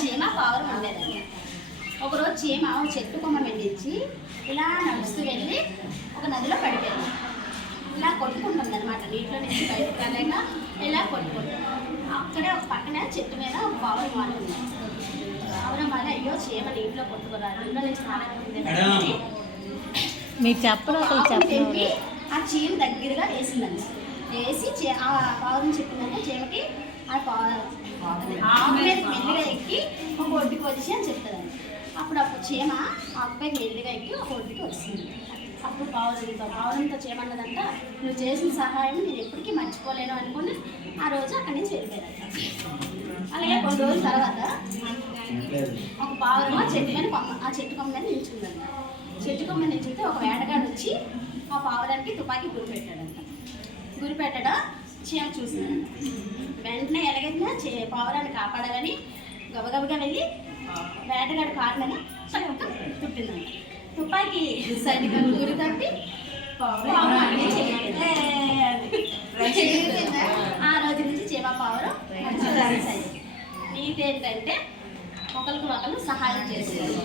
పావురం ఉండేదండి ఒకరోజు చీమ చెట్టు కొమ్మ వెళ్ళించి ఇలా నడుస్తూ వెళ్ళి ఒక నదిలో పడిపోయింది. ఇలా కొట్టుకుంటుంది అనమాట నీటిలో నుంచి బయటకు రాలేక ఇలా కొట్టుకుంటుంది. అక్కడే ఒక పక్కనే చెట్టు మీద ఒక పావురం మాట ఉంది. పావురం మాట అయ్యో చీమ నీటిలో కొట్టుకురా నీటిలో నుంచి రాలేకపోతుంది మీరు చెప్పరు ఒకరు పావురం చెప్పరు? తెంపి ఆ చీమ దగ్గరగా వేసిందండి వేసి చీ- ఆ పావురం చెప్పిందంటే చీమకి ఆ పావురం. మీద ఎక్కి ఒక ఒడ్డుకి వచ్చి అని చెప్తుందండి అప్పుడు అప్పుడు చీమ ఆకుపై మెల్లిగా ఎక్కి ఒక ఒడ్డుకి వచ్చింది అప్పుడు పావురంతో పావురంతో చేయమన్నదంట నువ్వు చేసిన సహాయం నేను ఎప్పటికీ మర్చిపోలేను అనుకుని ఆ రోజు అక్కడి నుంచి వెళ్ళిపోయారంట. అలాగే కొన్ని రోజుల తర్వాత ఒక పావురం ఆ చెట్టు మీద కొమ్మ ఆ చెట్టు కొమ్మ మీద నిల్చుందంట చెట్టు కొమ్మ నిల్చుంటే ఒక వేటగాడు వచ్చి ఆ పావురానికి తుపాకీ గురి పెట్టాడంట. గురి పెట్టడం చీమ చూసిందంట వెంటనే ఎలాగైనా చే పావురాన్ని కాపాడాలని గబగబగా వెళ్ళి వేటగాడు కారణని చక్కగా తుట్టిందంట తుపాకీ సరిగ్గా గురి తప్పి పావురాన్ని చెల్లిపోయింది. ఆ రోజు నుంచి చీమ పావురం నీతి ఏంటంటే ఒకరికి ఒకరు సహాయం చేసేది